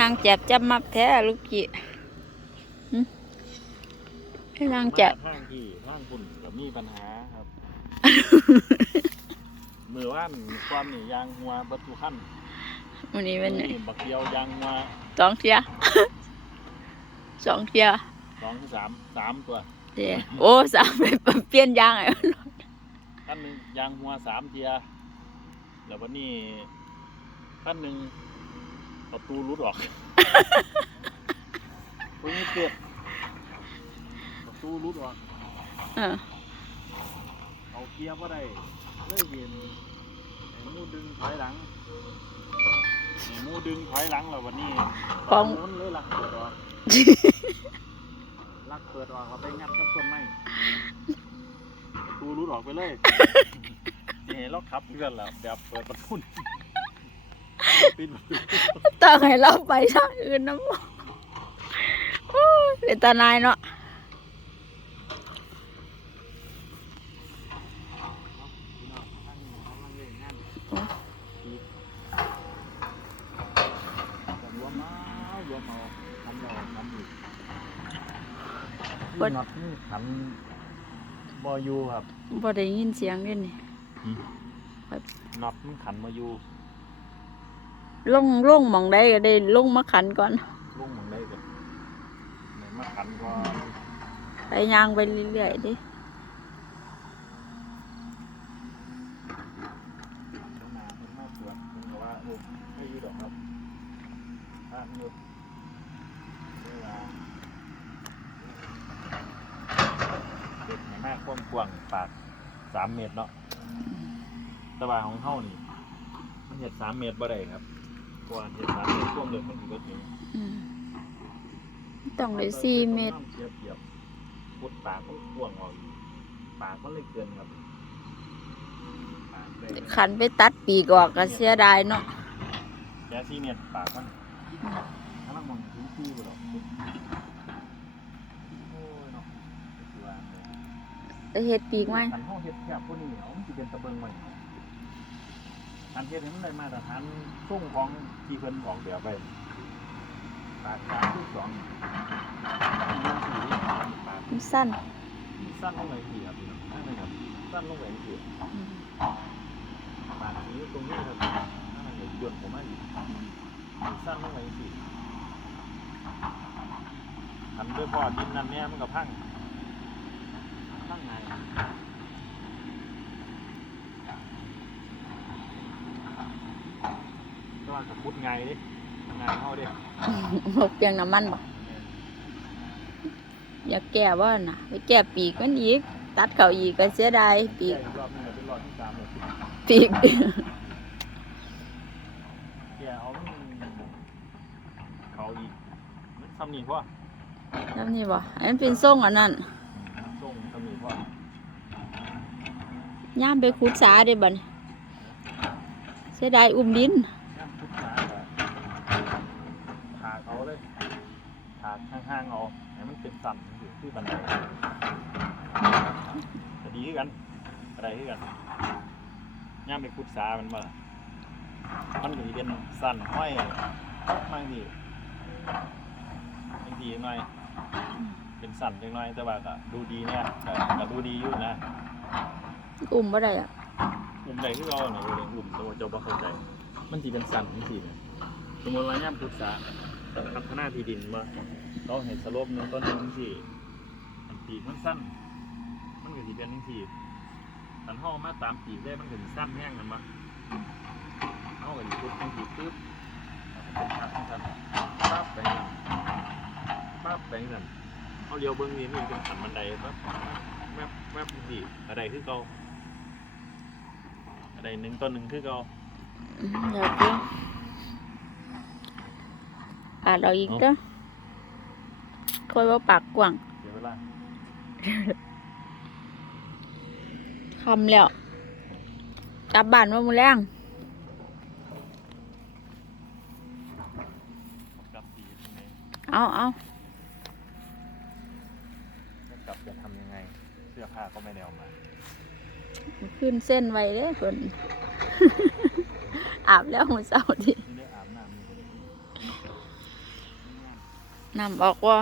นางแจ็บจับมับแท้ลูกกี้หึให้นางแจ็บทางที่ทางคุณก็มีปัญหาครับมือว่านความนี่ยางหัวบัตถุขั้นวันนี้เป็นไงนี่บักเดียวยางหัวสองเทียสองเทียสองสามสามตัวเดียวโอ้สามไปเปลี่ยนยางไอ้ขั้นหนึ่งยางหัวสามเทียแล้ววันนี้ขั้นหนึ่ง ประตูรุดออกตรงนี้เกิดประตูรุดออกเออเอาเกียร์ก็ได้เลยเห็นไอ้หมูดึงถอยหลังไอ้หมูดึงถอยหลังแล้ววันนี้ของโน้นเลยลักเปิดออกลักเปิดออกเอาไปงัดกับต้นไม้ประตูรุดออกไปเลยนี่เราขับเพื่อนแล้วแบบเปิดประตูปิดประ ตูต้องให้เราไปทางอื่นนะบ่โอ้ยเป็นตาหนายเนาะพี่น้องท่านกำลังเล่นงานอีกจะรวมเอารวมเอาทำเราทำอีกนี่น็อตนี่ขันบอยูครับบ่ได้ยินเสียงเลยนี่น็อตมันขันมาอยู่ ลงลงหมองได้ก็ได้ลงมาขันก่อนลุ่งมันได้กันไหนมาขันก็ไปยางไปเรื่อยๆดิต้องมาเป็นมาตรวจเป็นก็ว่าโอ้ไม่อยู่ดอกครับถ้ามันอยู่เวลาเด็กให้มากกว้างกว้างๆปากสามเมตรเนาะแตะวาของเฮานี่ มันเห็ดสามเมตรบ่ได้ครับ เพราะว่าเห็ดสามเมตรท่วมเลยมันถือว่าถึงอืมต้องได้สี่เมตรเทียบเทียบพุดปากมันกว้างออกอยู่ปากมันเลยเกินครับปากเลยขันไปตัดปีกออกก็เสียดายเนาะแค่สี่เมตรปากมันถ้ามันมองถึงที่บ่หรอกโอ้ยเนาะคือว่าได้เฮ็ดปีกไหมคันเฮาเฮ็ดแคบพวกนี้เอามันสิเป็นตะเบิงไว้ อันเฮ็ดให้มันได้มาตรฐานส่งของที่เพิ่นออกแบบไว้ปากสามที่สองนี่มันสี่ที่ปากมันสั้นสั้นลงไปสี่ครับพี่น้องนั่นนะครับสั้นลงไปสี่อืมปากนี้ตรงนี้ครับนั่นน่ะเดี๋ยวยนต์ผมมาอีกสั้นลงไปสี่ทำด้วยพ่อดินนั่นเนี่ยมันก็พังพังไง ก็ว่าจะพุดไงดิไงเข้าดิหกเปียงน้ำมันบ่อยากแก้ว่าน่ะไปแก้ปีกมันอีก ตัดเขาอีกก็เสียดายปีกแก้อีกรอบนึงเดี๋ยวเป็นรอบที่สามเลยปีกแกเอามันเขาอีกมันทำนี่พ่อแล้วนี่บ่อันนั้นเป็นทรงอันนั้นส่งทำนี่พ่อย่ามไปขุดสาเด้บัดนี้เสียดายอุ้มดิน ย่ำพุทธาก็ถากเอาเลยถาก ห่างๆเอาให้มันเป็นสันอยู่ที่บันไดจะดีขึ้นกันอะไรขึ้นกันย่ามไปขุดสามันมามันก็สิเป็นสันห้อยบางทีบางทีหน่อย เป็นสันจังหน่อย แต่ว่าก็ดูดีเนี่ยก็ก็ดูดีอยู่นะอุ้มบ่ได้อะกลุ่มใดที่เราเนี่ยเรียนกลุ่มตัวเจ้าบ่เข้าใจ มันสิเป็นสันจังซี่นะสมมติว่าย่ามพุทธะ พัฒนาที่ดินมาเราเห็นสลปหนึงต้นนึงจังซี่อันปีกมันสั้น มันก็สิเป็นจังซี่อันเฮามาตามปีกได้มันก็สิสั้นแห้งกันมาเฮาก็สิพุทธจังซี่ปึ๊บเป็นชัดจังซั่นปั๊บไปนั่นปั๊บไปนั่นเฮาเลี้ยวเบิ่งนี่มันเป็นสันบันไดปั๊บแวบแวบจังซี่กระไดคือเก่าอะไรหนึ่งต้นหนึ่งคือเก่า อืมอยากเด้อ ปาดเอาอีกเด้อค่อยว่าปากกว้างเสียเวลาคำแล้วกลับบ้านว่ามื้อแรงกลับสีทำไงเอาเอาจะกลับจะทำยังไง เสื้อผ้าก็ไม่ได้เอามา ขึ้นเส้นไว้เด้อเพิ่นอาบแล้วมื้อเช้าดิ นี่ได้อาบน้ำนี่ น้ำออกว่า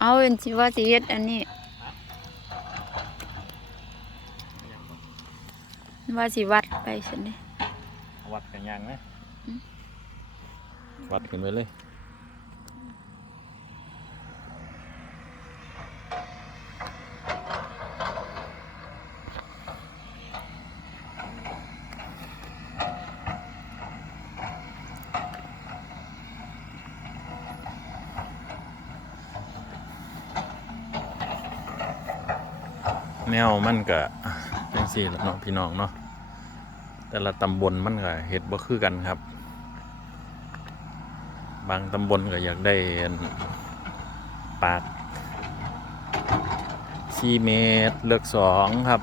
เอาเป็นสิว่าสิเฮ็ดอันนี้ว่าสิวัดไปสินี่วัดกันยังไหมอืมวัดกันไปเลย แนวมันก็จังสี่ละเนาะพี่น้องเนาะแต่ละตำบลมันก็เฮ็ดบ่คือกันครับ บางตำบลก็อยากได้ปาก4เมตรเลือก2ครับ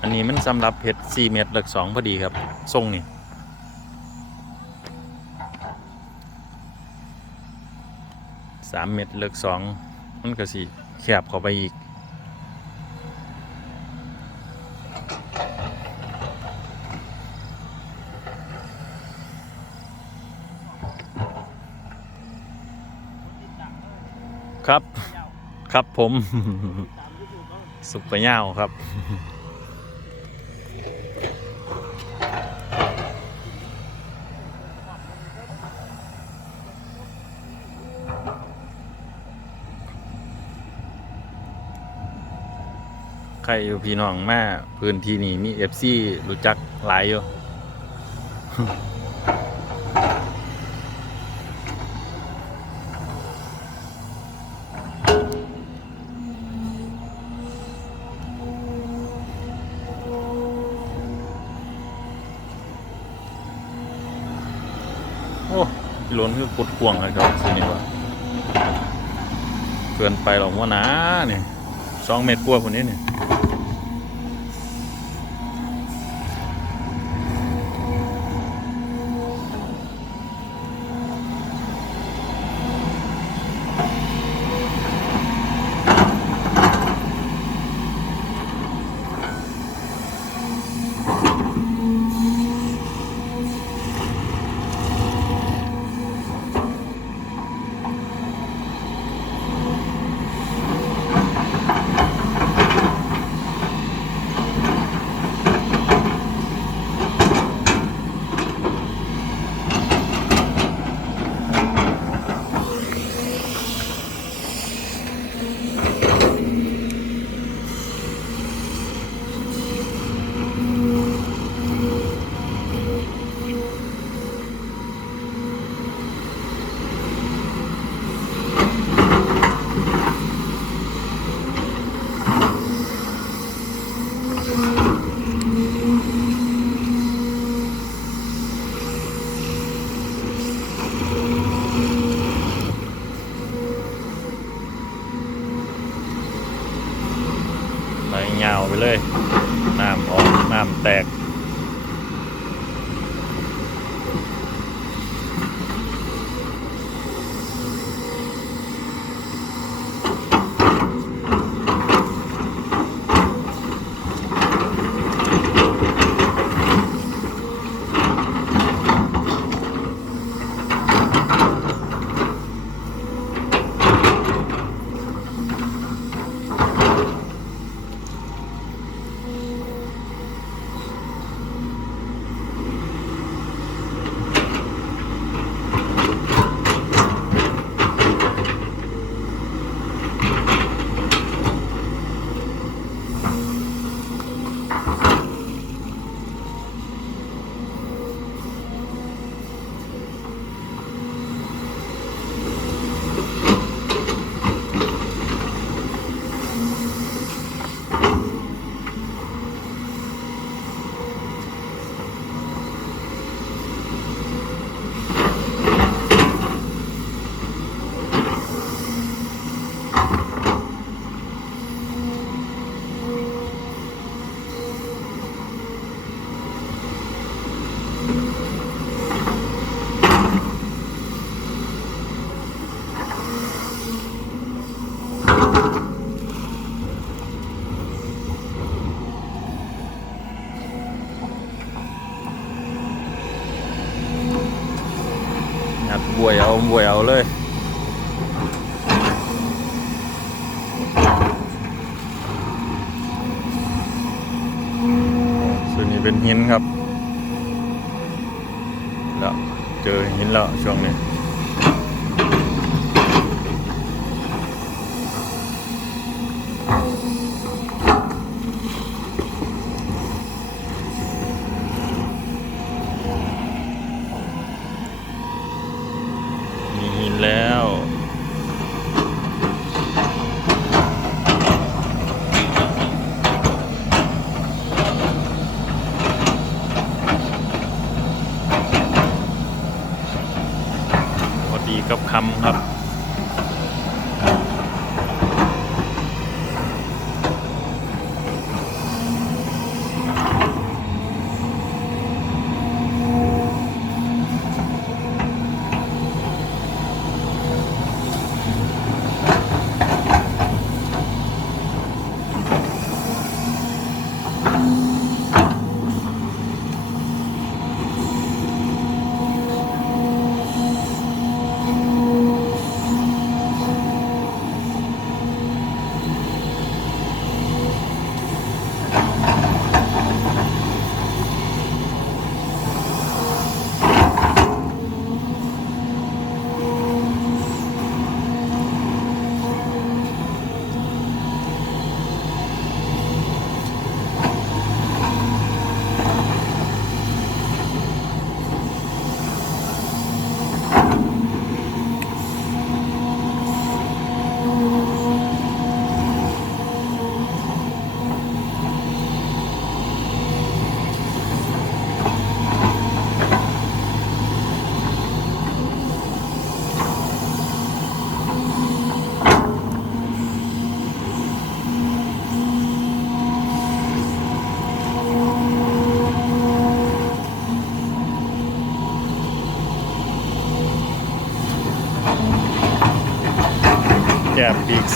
อันนี้มันสำหรับเฮ็ด4เมตรเลือก2พอดีครับทรงนี่สามเมตรเลือกสองมันก็สิแคบเข้าไปอีก ครับ ครับผม สุปเปอร์ย่าวครับใครอยู่พี่น้องแมาพื้นที่นี้มีเอฟซีรู้จักหลายอยู่ อ้พี่ล้นคือกุดกวงเลยครับสินี่ว่าเกินไปหรอกว่านะเนี่ยสองเมตรกว่าคนนี้เนี่ย ยาวไปเลยน้ำออกน้ำแตก บวยเอาบวยเอาเลยส่วนนี้เป็นหินครับ แล้ว เจอหินแล้วช่วงนี้ มีหินแล้ว พอ ดีกับคำครับ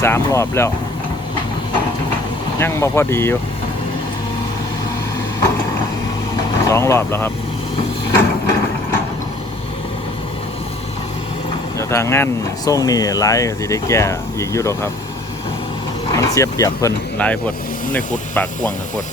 สามรอบแล้ว ยังบ่พอดีอยู่สองรอบแล้วครับ เดี๋ยวทางงานส่งนี่ไล่สิได้แก่อีกอยู่ดอกครับ มันเสียเปียบเพิ่นไล่พดในคุดปากกว้างครับพด